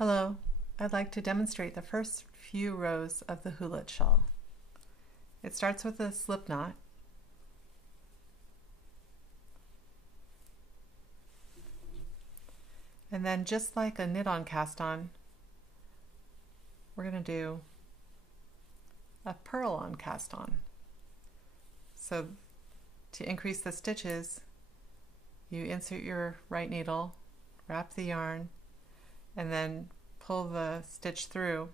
Hello, I'd like to demonstrate the first few rows of the Hoolet Shawl. It starts with a slip knot. And then just like a knit-on cast-on, we're going to do a purl-on cast-on. So to increase the stitches, you insert your right needle, wrap the yarn, and then pull the stitch through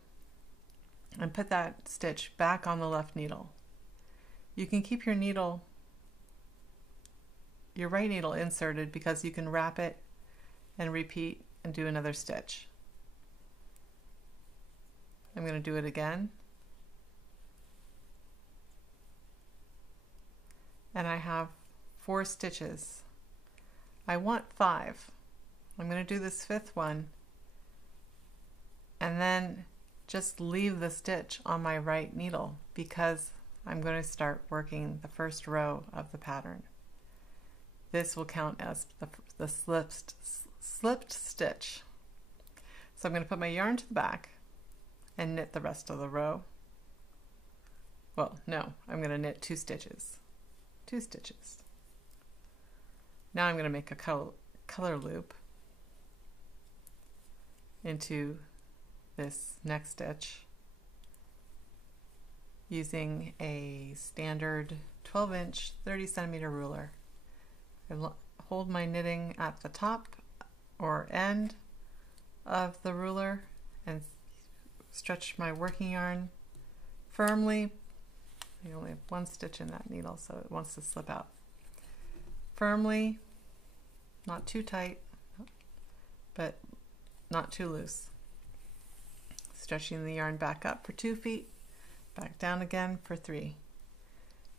and put that stitch back on the left needle. You can keep your right needle inserted because you can wrap it and repeat and do another stitch. I'm going to do it again. And I have 4 stitches. I want 5. I'm going to do this 5th one and then just leave the stitch on my right needle because I'm going to start working the first row of the pattern. This will count as the slipped stitch. So I'm going to put my yarn to the back and knit the rest of the row. Well, no, I'm going to knit 2 stitches. 2 stitches. Now I'm going to make a color loop into this next stitch using a standard 12-inch 30-centimeter ruler. I hold my knitting at the top or end of the ruler and stretch my working yarn firmly. I only have 1 stitch in that needle, so it wants to slip out. Firmly, not too tight, but not too loose. Stretching the yarn back up for 2 feet, back down again for 3.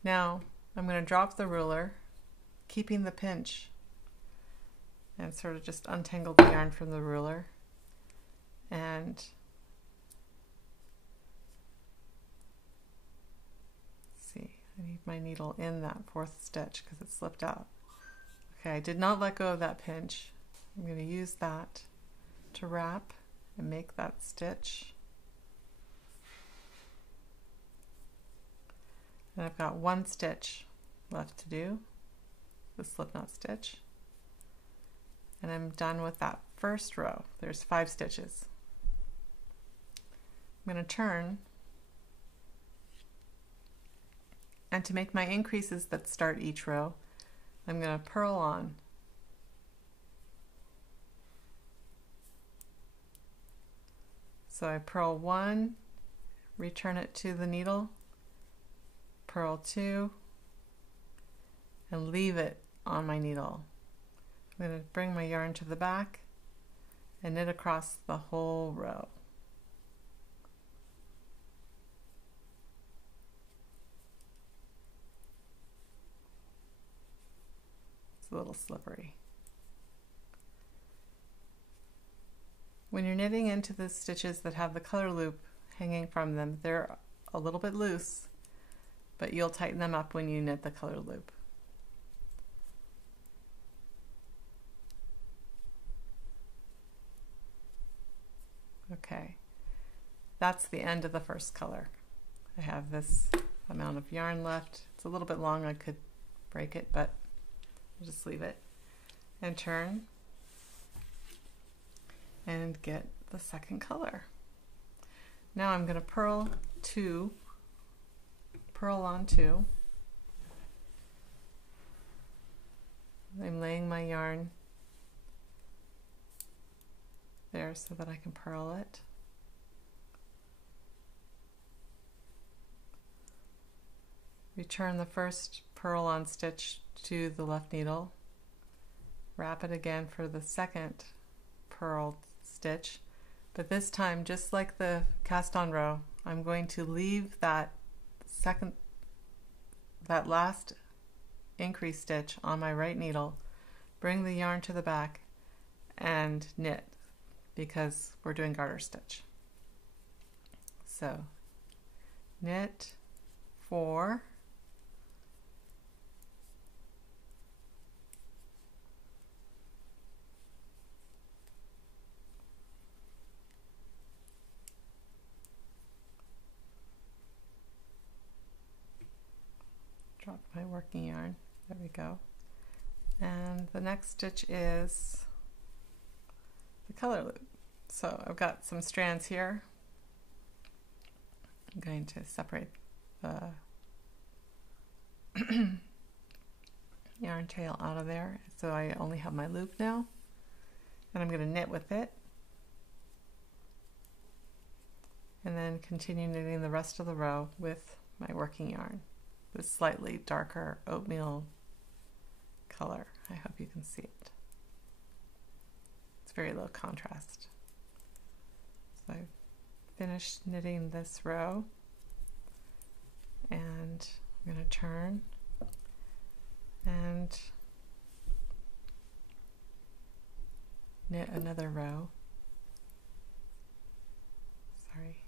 Now I'm going to drop the ruler, keeping the pinch, and sort of just untangle the yarn from the ruler. And see, I need my needle in that 4th stitch because it slipped out. Okay, I did not let go of that pinch. I'm going to use that to wrap and make that stitch. And I've got 1 stitch left to do, the slip knot stitch. And I'm done with that first row. There's 5 stitches. I'm going to turn, and to make my increases that start each row, I'm going to purl on. So I purl 1, return it to the needle, purl 2, and leave it on my needle. I'm going to bring my yarn to the back and knit across the whole row. It's a little slippery. When you're knitting into the stitches that have the color loop hanging from them, they're a little bit loose, but you'll tighten them up when you knit the color loop. Okay, that's the end of the first color. I have this amount of yarn left. It's a little bit long, I could break it, but I'll just leave it. And turn and get the second color. Now I'm going to purl on 2. I'm laying my yarn there so that I can purl it. Return the first purl on stitch to the left needle. Wrap it again for the second purled stitch, but this time, just like the cast on row, I'm going to leave that last increase stitch on my right needle, bring the yarn to the back, and knit because we're doing garter stitch. So knit 4, out my working yarn. There we go. And the next stitch is the color loop. So I've got some strands here. I'm going to separate the yarn tail out of there, so I only have my loop now, and I'm going to knit with it and then continue knitting the rest of the row with my working yarn, this slightly darker oatmeal color. I hope you can see it. It's very low contrast. So I've finished knitting this row, and I'm going to turn and knit another row. Sorry.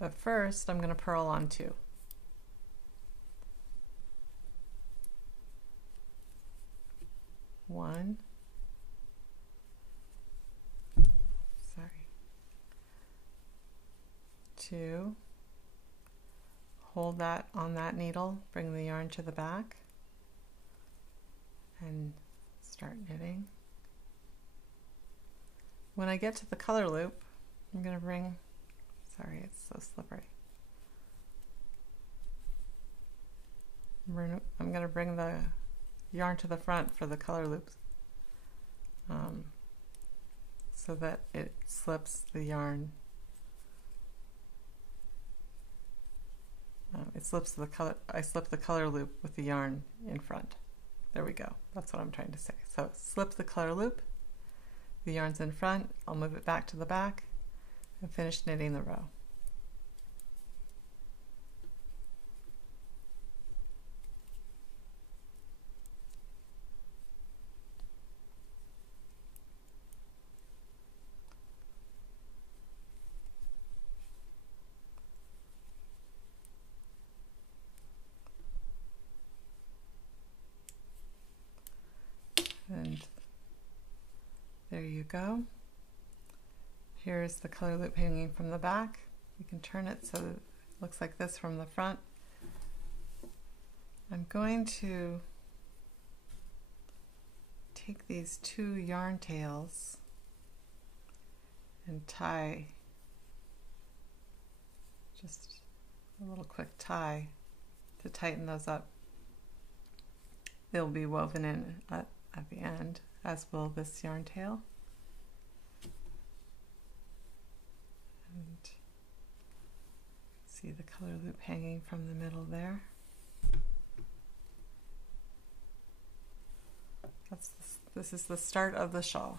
But first I'm going to purl on 2. One. Sorry. 2. Hold that on that needle, bring the yarn to the back, and start knitting. When I get to the color loop, I'm going to bring, sorry, it's so slippery. I'm going to bring the yarn to the front for the color loops, so that it slips the yarn. It slips the color. I slip the color loop with the yarn in front. There we go. That's what I'm trying to say. So slip the color loop. The yarn's in front. I'll move it back to the back and finish knitting the row. And there you go. Here's the color loop hanging from the back. You can turn it so that it looks like this from the front. I'm going to take these 2 yarn tails and tie, just a little quick tie to tighten those up. They'll be woven in at the end, as will this yarn tail. And see the color loop hanging from the middle there. This is the start of the shawl.